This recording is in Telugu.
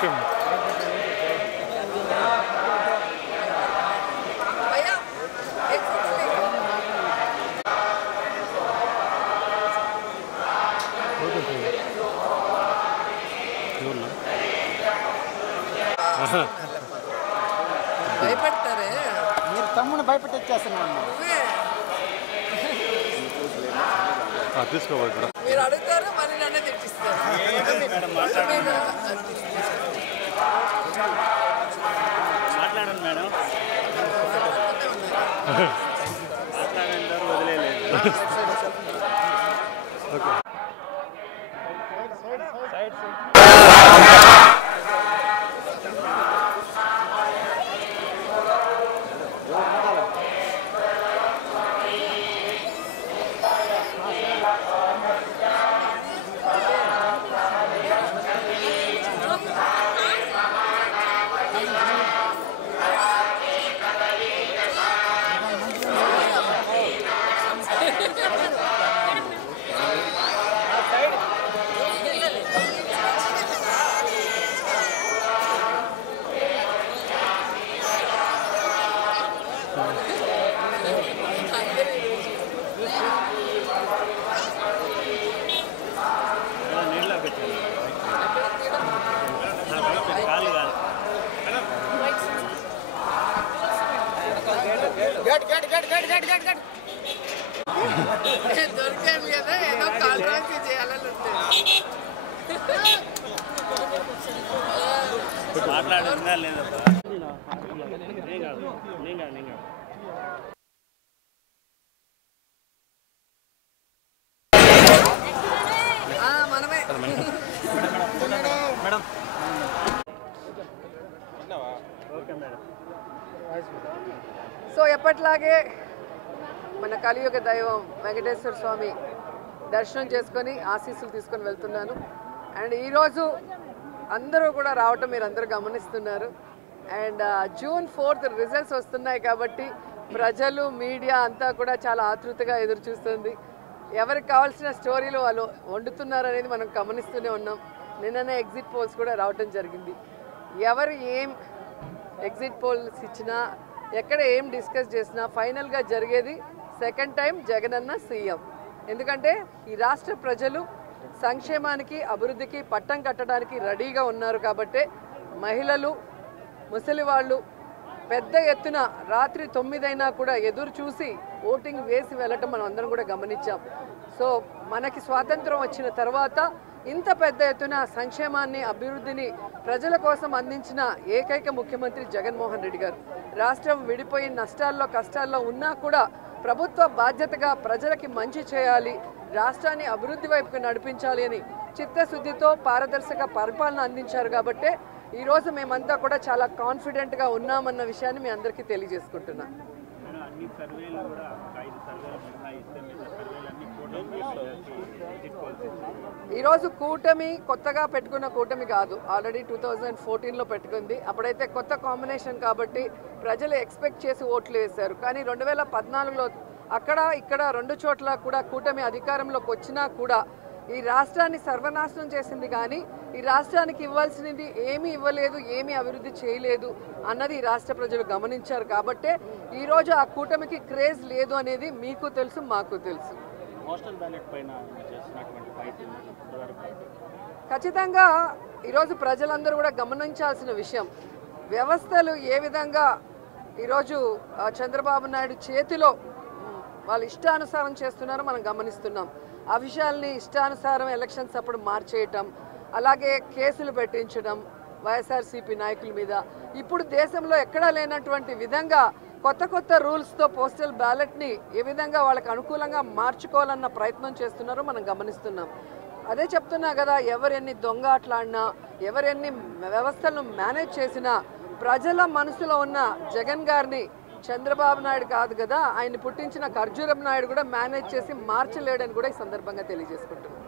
ఓకే భయపెడతారే మీరు తమ్ముని భయపెట్టేస్తున్నాను తీసుకోవాలి కూడా మీరు అడుగుతారు మళ్ళీ నన్నే తెచ్చిస్తారు మాట్లాడండి మేడం మాట్లాడండి వదిలేదు ఓకే నీళ్ళ పెట్టండి కాలు కాదు దొరికాను కదా ఏదో కాంట్రాక్ట్ చేయాలని ఉంటుంది మాట్లాడుతుందా లేదబ్బా నేను కాదు మనమే మేడం ఓకే మేడం సో ఎప్పట్లాగే మన కలియుగ దైవం వెంకటేశ్వర స్వామి దర్శనం చేసుకొని ఆశీస్సులు తీసుకొని వెళ్తున్నాను అండ్ ఈరోజు అందరూ కూడా రావటం మీరు అందరూ గమనిస్తున్నారు అండ్ June 4th రిజల్ట్స్ వస్తున్నాయి కాబట్టి ప్రజలు మీడియా అంతా కూడా చాలా ఆతృతగా ఎదురు చూస్తుంది ఎవరికి కావాల్సిన స్టోరీలు వాళ్ళు వండుతున్నారు అనేది మనం గమనిస్తూనే ఉన్నాం నిన్ననే ఎగ్జిట్ పోల్స్ కూడా రావటం జరిగింది ఎవరు ఏం ఎగ్జిట్ పోల్స్ ఇచ్చినా ఎక్కడ ఏం డిస్కస్ చేసినా ఫైనల్గా జరిగేది సెకండ్ టైం జగనన్న సీఎం ఎందుకంటే ఈ రాష్ట్ర ప్రజలు సంక్షేమానికి అభివృద్ధికి పట్టం కట్టడానికి రెడీగా ఉన్నారు కాబట్టే మహిళలు ముసలి వాళ్ళు పెద్ద ఎత్తున రాత్రి 9 అయినా కూడా ఎదురు చూసి ఓటింగ్ వేసి వెళ్ళటం మనం అందరం కూడా గమనించాం సో మనకి స్వాతంత్రం వచ్చిన తర్వాత ఇంత పెద్ద ఎత్తున సంక్షేమాన్ని అభివృద్ధిని ప్రజల కోసం అందించిన ఏకైక ముఖ్యమంత్రి జగన్మోహన్ రెడ్డి గారు రాష్ట్రం విడిపోయి నష్టాల్లో కష్టాల్లో ఉన్నా కూడా ప్రభుత్వ బాధ్యతగా ప్రజలకి మంచి చేయాలి రాష్ట్రాన్ని అభివృద్ధి వైపుకు నడిపించాలి అని చిత్తశుద్ధితో పారదర్శక పరిపాలన అందించారు కాబట్టే ఈరోజు మేమంతా కూడా చాలా కాన్ఫిడెంట్గా ఉన్నామన్న విషయాన్ని మీ అందరికీ తెలియజేసుకుంటున్నాను అన్ని సర్వేలు కూడా 5 సర్వేలు మినహాయిస్తే మిగతా సర్వేలన్నీ ఈరోజు కూటమి కొత్తగా పెట్టుకున్న కూటమి కాదు ఆల్రెడీ 2014లో పెట్టుకుంది అప్పుడైతే కొత్త కాంబినేషన్ కాబట్టి ప్రజలు ఎక్స్పెక్ట్ చేసి ఓట్లు వేశారు కానీ 2014లో అక్కడ ఇక్కడ రెండు చోట్ల కూడా కూటమి అధికారంలోకి వచ్చినా కూడా ఈ రాష్ట్రాన్ని సర్వనాశనం చేసింది కానీ ఈ రాష్ట్రానికి ఇవ్వాల్సినది ఏమీ ఇవ్వలేదు ఏమీ అభివృద్ధి చేయలేదు అన్నది ఈ రాష్ట్ర ప్రజలు గమనించారు కాబట్టే ఈరోజు ఆ కూటమికి క్రేజ్ లేదు అనేది మీకు తెలుసు మాకు తెలుసు పోస్టల్ బ్యాలెట్ పైన చేసినటువంటి ఫైట్ ఖచ్చితంగా ఈరోజు ప్రజలందరూ కూడా గమనించాల్సిన విషయం వ్యవస్థలు ఏ విధంగా ఈరోజు చంద్రబాబు నాయుడు చేతిలో వాళ్ళు ఇష్టానుసారం చేస్తున్నారో మనం గమనిస్తున్నాం ఆ విషయాల్ని ఇష్టానుసారం ఎలక్షన్స్ అప్పుడు మార్చేయటం అలాగే కేసులు పెట్టించడం వైఎస్ఆర్సీపీ నాయకుల మీద ఇప్పుడు దేశంలో ఎక్కడా లేనటువంటి విధంగా కొత్త కొత్త రూల్స్తో పోస్టల్ బ్యాలెట్ని ఏ విధంగా వాళ్ళకి అనుకూలంగా మార్చుకోవాలన్న ప్రయత్నం చేస్తున్నారో మనం గమనిస్తున్నాం అదే చెప్తున్నా కదా ఎవరెన్ని దొంగ ఆటలాడినా ఎవరెన్ని వ్యవస్థలను మేనేజ్ చేసినా ప్రజల మనసులో ఉన్న జగన్ గారిని చంద్రబాబు నాయుడు కాదు కదా ఆయన పుట్టించిన ఖర్జూరపు నాయుడు కూడా మేనేజ్ చేసి మార్చలేడని కూడా ఈ సందర్భంగా తెలియజేసుకుంటున్నాను